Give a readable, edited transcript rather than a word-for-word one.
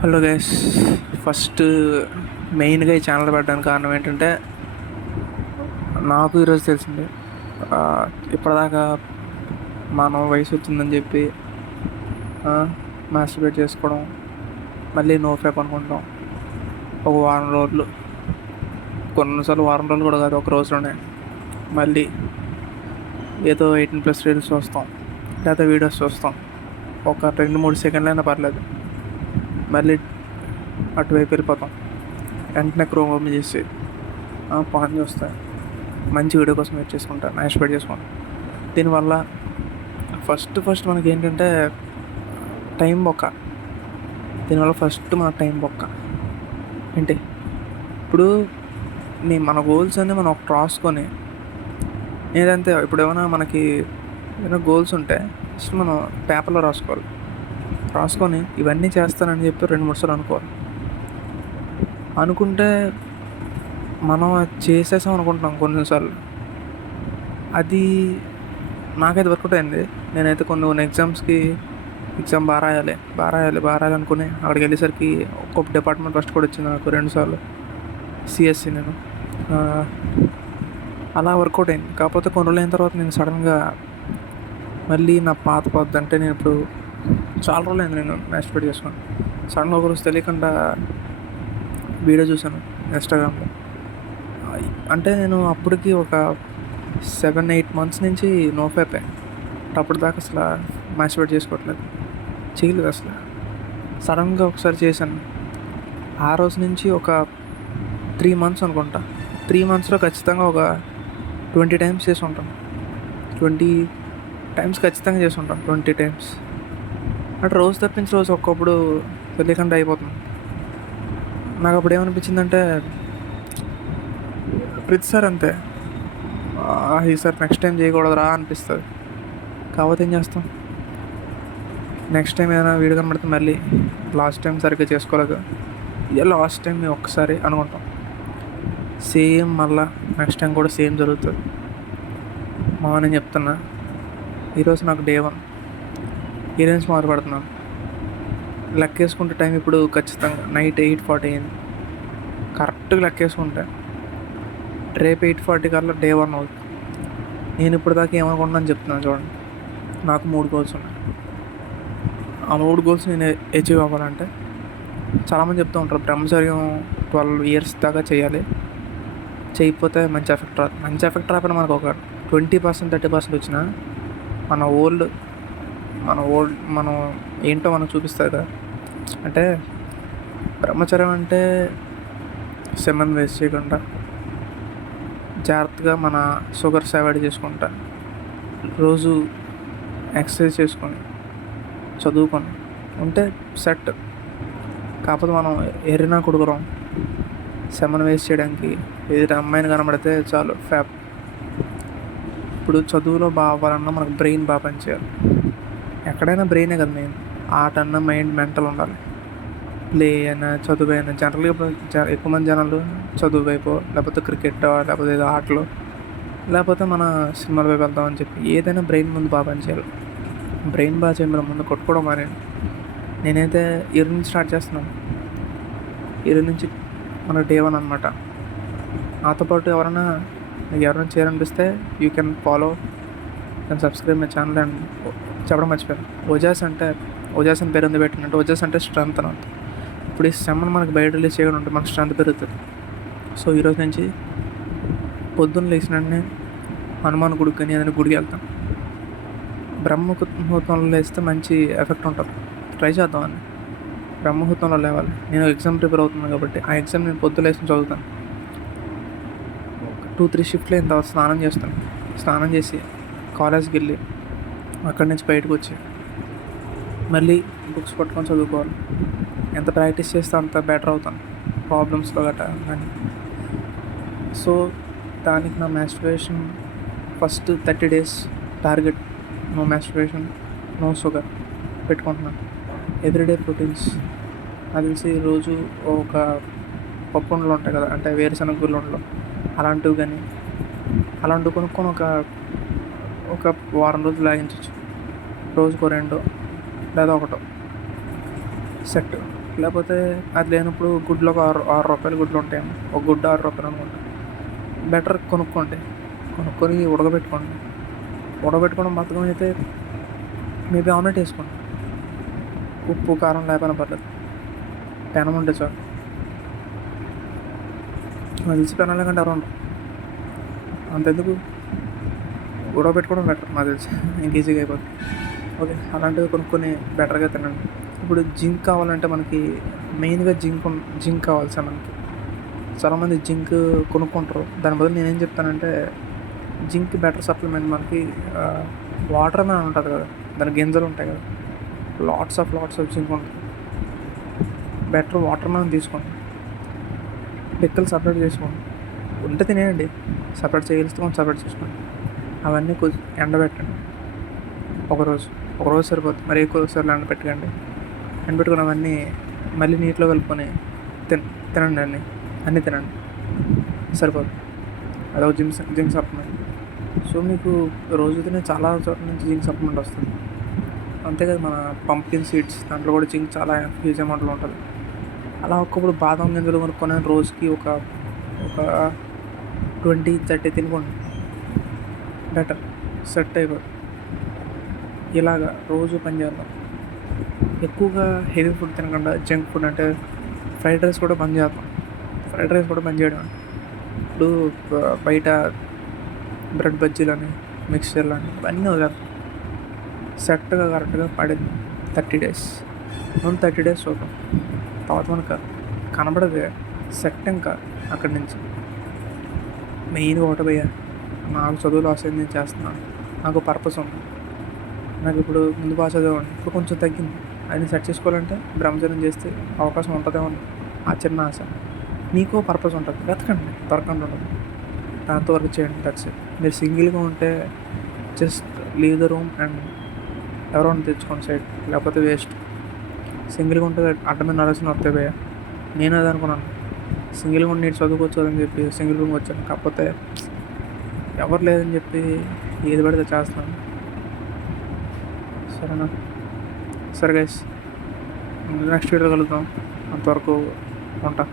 Hello guys. First మెయిన్గా ఈ channel పెట్టడానికి కారణం ఏంటంటే నాకు ఈరోజు తెలిసింది. ఆ, ఇప్పటిదాకా మనం వయసు వచ్చిందని చెప్పి మాస్టర్బేట్ చేసుకోవడం, మళ్ళీ నో ఫ్యాప్ అనుకుంటాం. ఒక వారం రోజులు, కొన్నిసార్లు వారం రోజులు కూడా కాదు, ఒక రోజులోనే మళ్ళీ ఏదో 18+ రీల్స్ చూస్తాం, లేదా వీడియోస్ చూస్తాం. ఒక 2-3 సెకండ్లైనా పర్లేదు, మళ్ళీ అటువైపు వెళ్ళిపోతాం. వెంటనే క్రోమ్ ఓపెన్ చేసి పాన్ చూస్తాయి, మంచి వీడియో కోసం వెయిట్ చేసుకుంటా, మాస్టర్బేట్ చేసుకుంటాం. దీనివల్ల ఫస్ట్ మనకి ఏంటంటే టైం బొక్క. దీనివల్ల ఫస్ట్ మన టైం బొక్క ఏంటి, ఇప్పుడు మన గోల్స్ అన్నీ మనం ఒకటి రాసుకొని, ఏదంటే ఇప్పుడు ఏమైనా మనకి ఏమైనా గోల్స్ ఉంటే ఫస్ట్ మనం పేపర్లో రాసుకొని ఇవన్నీ చేస్తానని చెప్పి 2-3 సార్లు అనుకుంటే మనం అది చేసేసాం అనుకుంటున్నాం కొన్నిసార్లు. అది నాకైతే వర్కౌట్ అయింది. నేనైతే కొన్ని ఎగ్జామ్ బాగా రాయాలి అనుకుని అక్కడికి వెళ్ళేసరికి ఒక్కొక్క డిపార్ట్మెంట్ ఫస్ట్ కూడా వచ్చింది నాకు 2 సార్లు. సిఎస్సి నేను అలా వర్కౌట్ అయింది. కాకపోతే కొన్ని రోజులు అయిన తర్వాత నేను సడన్గా మళ్ళీ నా పాత పద్ధతి, అంటే నేను ఇప్పుడు చాలా రోజులు అయింది నేను మాస్టర్బేట్ చేసుకుని. సడన్గా ఒకరోజు తెలియకుండా వీడియో చూశాను ఇన్స్టాగ్రామ్లో. అంటే నేను అప్పటికి ఒక 7-8 మంత్స్ నుంచి నో ఫ్యాపే. అప్పుడు దాకా అసలు మాస్టర్బేట్ చేయలేదు అసలు. సడన్గా ఒకసారి చేశాను. ఆ రోజు నుంచి ఒక 3 మంత్స్ అనుకుంటా, 3 మంత్స్లో ఖచ్చితంగా ఒక 20 టైమ్స్ చేసి ఉంటాను. 20 టైమ్స్ ఖచ్చితంగా చేసి ఉంటాను. 20 టైమ్స్ అంటే రోజు తప్పించి రోజు ఒక్కప్పుడు తెలియకుండా అయిపోతుంది. నాకు అప్పుడు ఏమనిపించిందంటే, ప్రతిసారి అంతే, ఈసారి నెక్స్ట్ టైం చేయకూడదురా అనిపిస్తుంది. కాకపోతే ఏం చేస్తాం, నెక్స్ట్ టైం ఏదైనా వీడియో కనబడితే మళ్ళీ లాస్ట్ టైం సరిగ్గా చేసుకోలేదు, ఇదే లాస్ట్ టైం ఒక్కసారి అనుకుంటాం. సేమ్ మళ్ళా నెక్స్ట్ టైం కూడా సేమ్ జరుగుతుంది. నేను చెప్తున్నా, ఈరోజు నాకు డే 1. ఈ నుంచి మొదలు పెడుతున్నాను. లెక్కేసుకుంటే టైం ఇప్పుడు ఖచ్చితంగా నైట్ 8:40 అయింది. కరెక్ట్గా లెక్కేసుకుంటే రేపు 8:40 కల్లా డే 1 అవుతుంది. నేను ఇప్పుడు దాకా ఏమనుకుంటున్నాను చెప్తున్నాను చూడండి. నాకు 3 గోల్స్ ఉన్నాయి. ఆ 3 గోల్స్ నేను అచీవ్ అవ్వాలంటే, చాలామంది చెప్తూ ఉంటారు బ్రహ్మచర్యం 12 years దాకా చేయాలి, చేయకపోతే మంచి ఎఫెక్ట్ రాకపోయినా మనకు ఒక 20%, 30% వచ్చినా మనం ఏంటో మనం చూపిస్తుంది కదా. అంటే బ్రహ్మచర్యం అంటే సెమన్ వేస్ట్ చేయకుండా, జాగ్రత్తగా మన షుగర్స్ అవాయిడ్ చేసుకుంటా, రోజు ఎక్సర్సైజ్ చేసుకొని, చదువుకొని ఉంటే సెట్. కాకపోతే మనం ఎర్రినా కొడుకురాం సెమన్ వేస్ట్ చేయడానికి. ఏదైతే అమ్మాయిని కనబడితే చాలు ఫ్యాప్. ఇప్పుడు చదువులో బాగా అవ్వాలన్నా మనకు బ్రెయిన్ బాగా పనిచేయాలి. ఎక్కడైనా బ్రెయినే కదా మెయిన్. ఆట అన్న మైండ్ మెంటల్ ఉండాలి. ప్లే అయినా చదువు అయినా, జనరల్గా ఇప్పుడు ఎక్కువ మంది జనాలు చదువు వైపు, లేకపోతే క్రికెట్, లేకపోతే ఏదో ఆటలు, లేకపోతే మన సినిమాల వైపు వెళ్దామని చెప్పి, ఏదైనా బ్రెయిన్ ముందు బాగా పనిచేయాలి. బ్రెయిన్ బాగా చేయడం ముందు కొట్టుకోవడం మానేయండి. నేనైతే ఈరోజు నుంచి స్టార్ట్ చేస్తున్నాను. ఈరోజు నుంచి మన డే 1 అనమాట. నాతో పాటు మీకు ఎవరైనా చేయాలనిపిస్తే you can follow and subscribe my channel. And చెప్పడం మర్చిపోయాను, ఓజాస్ అని పేరు ఉంది పెట్టినట్టు. ఓజాస్ అంటే స్ట్రెంత్ అని. ఇప్పుడు ఈ సెమన్ మనకి బయట రిలీజ్ చేయడం ఉంటే మనకు స్ట్రెంత్ పెరుగుతుంది. సో ఈరోజు నుంచి పొద్దున్న లేచిన వెంటనే హనుమాన్ గుడికి కానీ ఏదైనా గుడికి వెళ్తాం. బ్రహ్మముహూర్తంలో లేస్తే మంచి ఎఫెక్ట్ ఉంటుంది. ట్రై చేద్దామని బ్రహ్మముహూర్తంలో లేవాలి. నేను ఎగ్జామ్ ప్రిపేర్ అవుతున్నాను కాబట్టి ఆ ఎగ్జామ్ నేను పొద్దున్న లేచి చదువుతాను. 2-3 షిఫ్ట్లు అయిన తర్వాత స్నానం చేసి కాలేజ్కి వెళ్ళి అక్కడి నుంచి బయటకు వచ్చి మళ్ళీ బుక్స్ పట్టుకొని చదువుకోవాలి. ఎంత ప్రాక్టీస్ చేస్తే అంత బెటర్ అవుతాను ప్రాబ్లమ్స్లో గట్రా అని. సో దానికి నా masturbation first 30 days target. No masturbation, no sugar పెట్టుకుంటున్నాను. Everyday proteins. అది తెలిసి రోజు ఒక పప్పు ఉండలు ఉంటాయి కదా, అంటే వేరుశనగ గుళ్ళు ఉండలు, అలాంటివి కొనుక్కొని ఒక వారం రోజులు లాగించవచ్చు. రోజుకో 2 లేదా 1 సెట్. లేకపోతే అది లేనప్పుడు గుడ్లు ఒక 6 గుడ్లు ఉంటాయేమో, ఒక గుడ్డు ₹6 అనుకుంటా. బెటర్ కొనుక్కోండి, కొనుక్కొని ఉడకబెట్టుకోవడం బద్ధకం అయితే మేబీ ఆమ్లెట్ వేసుకోండి. ఉప్పు కారం లేకపోయినా పర్లేదు, పెనం ఉంటే చాలు. నాకు తెలిసి పెనాల కంటే ఎవరు ఉండరు, అంతెందుకు ఉడకబెట్టుకోవడం బెటర్ నాకు తెలిసి, ఇంక ఈజీగా అయిపోతుంది. ఓకే, అలాంటివి కొనుక్కొని బెటర్గా తినండి. ఇప్పుడు జింక్ కావాలంటే మనకి మెయిన్గా జింక్ కావాలి సార్ మనకి. చాలామంది జింక్ కొనుక్కుంటారు, దాని బదులు నేనేం చెప్తానంటే జింక్ బెటర్ సప్లిమెంట్ మనకి వాటర్ మ్యాన్ ఉంటుంది కదా, దాని గింజలు ఉంటాయి కదా, లాట్స్ ఆఫ్ జింక్ ఉంటుంది. బెటర్ వాటర్ మ్యాన్ తీసుకోండి, పిక్కలు సపరేట్ చేసుకోండి, ఉంటే తినేయండి, సపరేట్ చేసుకోండి. అవన్నీ కొంచెం ఎండబెట్టండి ఒకరోజు సరిపోతుంది, మరి ఎక్కువసార్లు ఎండబెట్టుకోండి. ఎండబెట్టుకుని అవన్నీ మళ్ళీ నీటిలో కలుపుకొని తినండి, అన్నీ తినండి, సరిపోతుంది. అదొక జింక్ సప్లిమెంట్. సో మీకు రోజు తినే చాలా చోట్ల నుంచి జింక్ సప్లిమెంట్ వస్తుంది. అంతేకాదు మన పంప్కిన్ సీడ్స్, దాంట్లో కూడా జింక్ చాలా హ్యూజ్ అమౌంట్లో ఉంటుంది. అలా ఒక్కప్పుడు బాదం గింజలు కొనుక్కొని రోజుకి ఒక 20-30 తినుకోండి, బెటర్ సెట్ అయిపోతుంది. ఇలాగా రోజు పని చేద్దాం. ఎక్కువగా హెవీ ఫుడ్ తినకుండా జంక్ ఫుడ్ అంటే ఫ్రైడ్ రైస్ కూడా బంద్ చేయడం. ఇప్పుడు బయట బ్రెడ్ బజ్జీలని, మిక్స్చర్లని ఇవన్నీ వదిలేద్దాం. సెట్గా కరెక్ట్గా పడింది 30 days, 30 days చూద్దాం. తర్వాత మనకు కనబడదు సెట్. ఇంకా అక్కడి నుంచి మెయిన్గా ఒకటి భయ్య, నాకు చదువు లాస్ అయింది, నేను చేస్తున్నాను, నాకు పర్పస్ ఉంది. నాకు ఇప్పుడు ముందు బాగా చదివాను, ఇప్పుడు కొంచెం తగ్గింది, అది సెట్ చేసుకోవాలంటే బ్రహ్మచర్యం చేస్తే అవకాశం ఉంటుందేమో ఆ చిన్న ఆశ. మీకు పర్పస్ ఉంటుంది, వెతకండి, దొరకండి ఉండదు, దాంతో వర్క్ చేయండి. That's it. మీరు సింగిల్గా ఉంటే just leave the room and ఎవరైనా తెచ్చుకోండి సైడ్, లేకపోతే వేస్ట్. సింగిల్గా ఉంటే అడ్డమైన ఆలోచన వస్తాయి భయ్య. నేను అది అనుకున్నాను, సింగిల్గా ఉండి నీటి చదువుకోవచ్చు అని చెప్పి సింగిల్ రూమ్కి వచ్చాను. కాకపోతే ఎవరు లేదని చెప్పి ఏది పడితే చేస్తున్నాను. సరేనా? సరే గైస్, నెక్స్ట్ వీడియో కలుద్దాం. అంతవరకు ఉంటా.